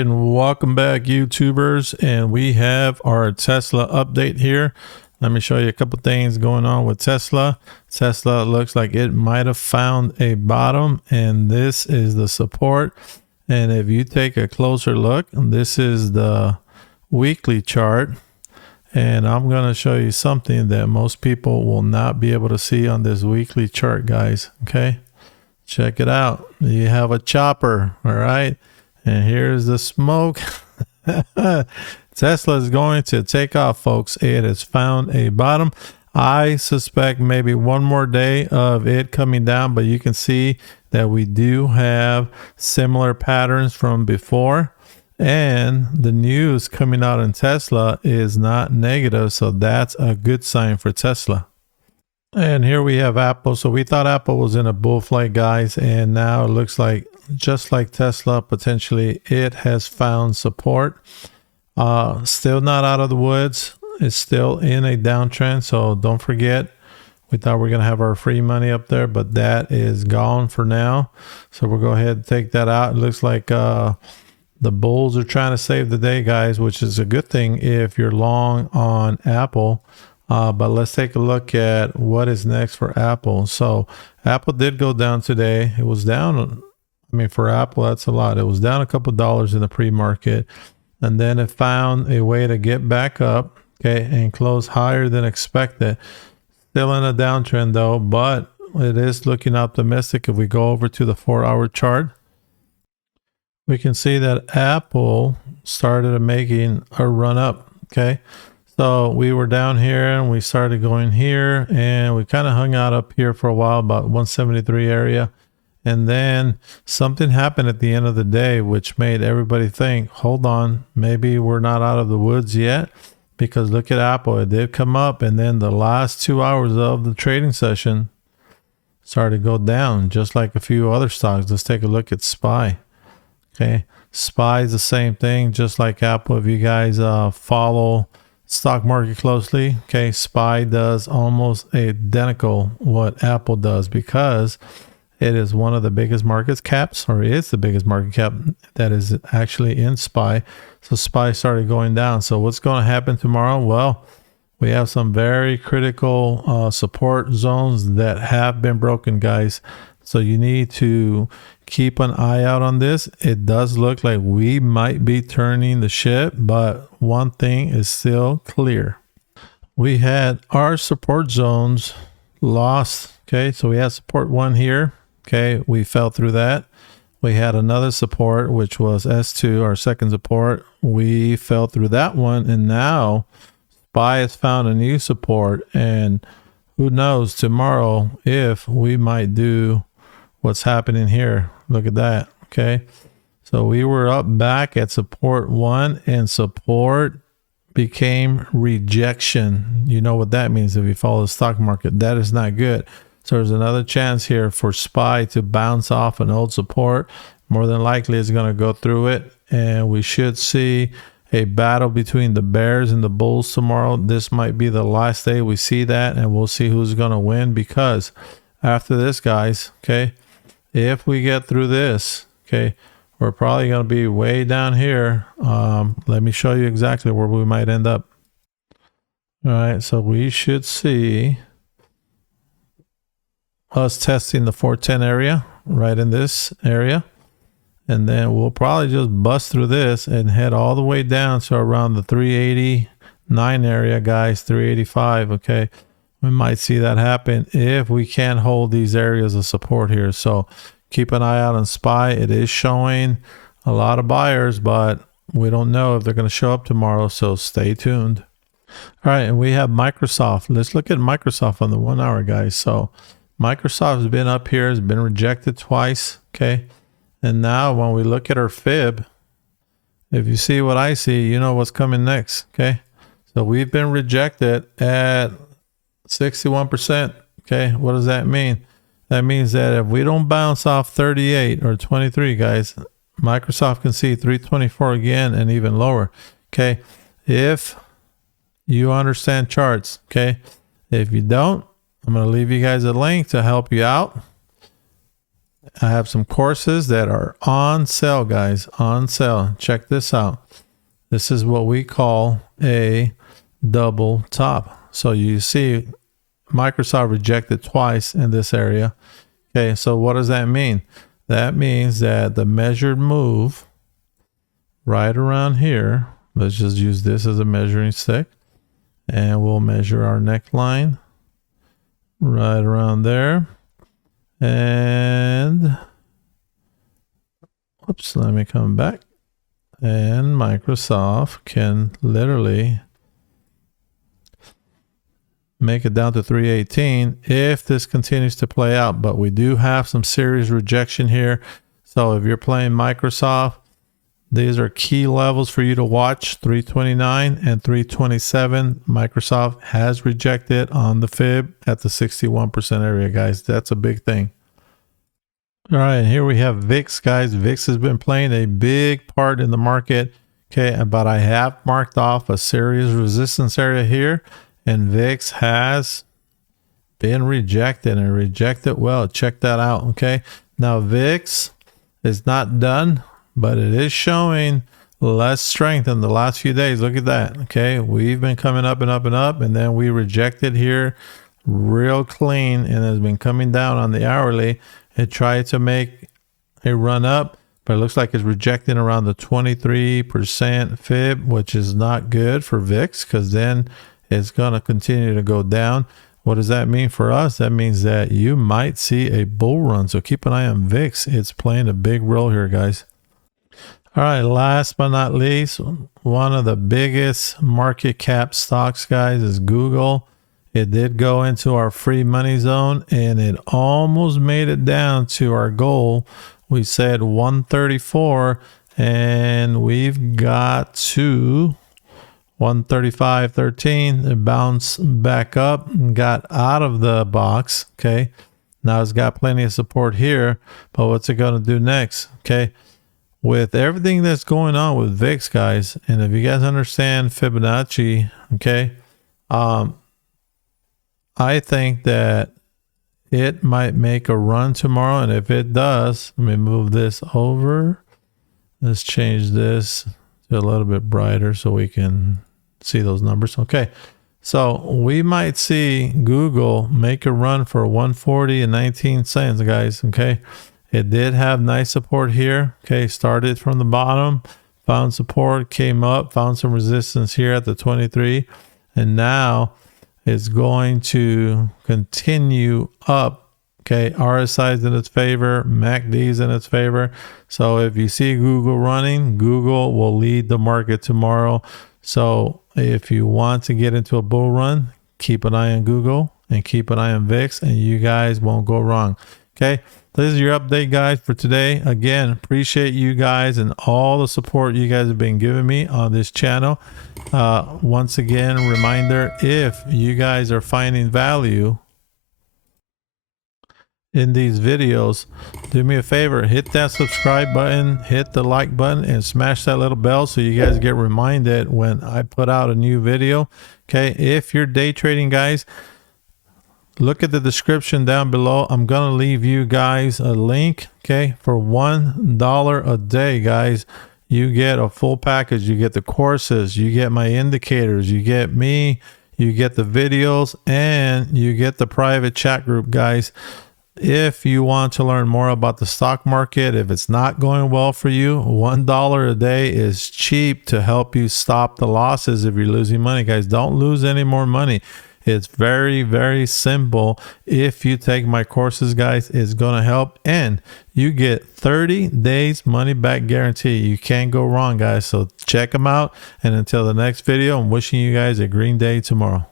right, and welcome back, YouTubers. And we have our Tesla update here. Let me show you a couple things going on with Tesla. Tesla looks like it might have found a bottom, and this is the support. And if you take a closer look, this is the weekly chart. And I'm going to show you something that most people will not be able to see on this weekly chart, guys. Okay, check it out. You have a chopper, all right? And here's the smoke. Tesla is going to take off, folks. It has found a bottom. I suspect maybe one more day of it coming down, but you can see that we do have similar patterns from before. And the news coming out in Tesla is not negative, so that's a good sign for Tesla. And here we have Apple. So we thought Apple was in a bull flight, guys, and now it looks like, just like Tesla, potentially it has found support. Still not out of the woods. It's still in a downtrend, so don't forget, we thought we are going to have our free money up there, but that is gone for now. So we'll go ahead and take that out. It looks like the bulls are trying to save the day, guys, which is a good thing if you're long on Apple. But let's take a look at what is next for Apple. So Apple did go down today. It was down, I mean, for Apple, that's a lot. It was down a couple dollars in the pre-market, and then it found a way to get back up, okay, and close higher than expected. Still in a downtrend though, but it is looking optimistic. If we go over to the 4-hour chart, we can see that Apple started making a run up, okay? So we were down here and we started going here, and we kind of hung out up here for a while, about 173 area. And then something happened at the end of the day, which made everybody think, hold on, maybe we're not out of the woods yet. Because look at Apple, it did come up, and then the last 2 hours of the trading session started to go down, just like a few other stocks. Let's take a look at SPY. Okay, SPY is the same thing, just like Apple. If you guys follow stock market closely, okay, SPY does almost identical what Apple does, because it is one of the biggest market caps, or it's the biggest market cap that is actually in SPY. So SPY started going down. So what's going to happen tomorrow? Well, we have some very critical support zones that have been broken, guys. So you need to keep an eye out on this. It does look like we might be turning the ship, but one thing is still clear. We had our support zones lost. Okay, so we had support 1 here. Okay, we fell through that. We had another support, which was S2, our second support. We fell through that one, and now SPY has found a new support, and who knows tomorrow if we might do what's happening here. Look at that. Okay, so we were up back at support 1, and support became rejection. You know what that means if you follow the stock market. That is not good. So there's another chance here for SPY to bounce off an old support. More than likely it's going to go through it, and we should see a battle between the bears and the bulls tomorrow. This might be the last day we see that, and we'll see who's going to win, because after this, guys, okay, if we get through this, okay, we're probably going to be way down here. Let me show you exactly where we might end up. All right, so we should see us testing the 410 area right in this area, and then we'll probably just bust through this and head all the way down to around the 389 area, guys, 385. Okay, we might see that happen if we can't hold these areas of support here. So keep an eye out on SPY. It is showing a lot of buyers, but we don't know if they're going to show up tomorrow, so stay tuned. All right, and we have Microsoft. Let's look at Microsoft on the 1 hour, guys. So Microsoft has been up here, has been rejected twice, okay? And now when we look at our fib, if you see what I see, you know what's coming next, okay? So we've been rejected at 61%, okay? What does that mean? That means that if we don't bounce off 38 or 23, guys, Microsoft can see 324 again and even lower, okay? If you understand charts, okay? If you don't, I'm going to leave you guys a link to help you out. I have some courses that are on sale, guys, on sale. Check this out. This is what we call a double top. So you see Microsoft rejected twice in this area. Okay, so what does that mean? That means that the measured move right around here, let's just use this as a measuring stick, and we'll measure our neckline right around there. And whoops, let me come back. And Microsoft can literally make it down to 318 if this continues to play out. But we do have some serious rejection here. So if you're playing Microsoft, these are key levels for you to watch. 329 and 327. Microsoft has rejected on the fib at the 61% area, guys. That's a big thing. All right, here we have VIX, guys. VIX has been playing a big part in the market. Okay, but I have marked off a serious resistance area here, and VIX has been rejected and rejected well. Check that out. Okay, now VIX is not done, but it is showing less strength in the last few days. Look at that. Okay, we've been coming up and up and up, and then we rejected here real clean, and has been coming down on the hourly. It tried to make a run up, but it looks like it's rejecting around the 23% fib, which is not good for VIX, because then it's going to continue to go down. What does that mean for us? That means that you might see a bull run. So keep an eye on VIX. It's playing a big role here, guys. All right, last but not least, one of the biggest market cap stocks, guys, is Google. It did go into our free money zone, and it almost made it down to our goal. We said 134, and we've got to 135.13. It bounced back up and got out of the box. Okay, now it's got plenty of support here, but what's it going to do next? Okay, with everything that's going on with VIX, guys, and if you guys understand Fibonacci, okay, I think that it might make a run tomorrow. And if it does, let me move this over. Let's change this to a little bit brighter so we can see those numbers. Okay. So we might see Google make a run for 140 and 19 cents, guys. Okay. It did have nice support here. Okay. Started from the bottom, found support, came up, found some resistance here at the 23. And now it's going to continue up. Okay, RSI is in its favor, MACD is in its favor. So if you see Google running, Google will lead the market tomorrow. So if you want to get into a bull run, keep an eye on Google and keep an eye on VIX, and you guys won't go wrong. Okay, this is your update, guys, for today. Again, appreciate you guys and all the support you guys have been giving me on this channel. Once again, reminder, if you guys are finding value in these videos, do me a favor, hit that subscribe button, hit the like button, and smash that little bell so you guys get reminded when I put out a new video. Okay, if you're day trading, guys, look at the description down below. I'm gonna leave you guys a link. Okay, for $1 a day, guys, you get a full package. You get the courses, you get my indicators, you get me, you get the videos, and you get the private chat group, guys. If you want to learn more about the stock market, if it's not going well for you, $1 a day is cheap to help you stop the losses if you're losing money, guys. Don't lose any more money. It's very, very simple. If you take my courses, guys, it's going to help. And you get 30 days money back guarantee. You can't go wrong, guys. So check them out. And until the next video, I'm wishing you guys a green day tomorrow.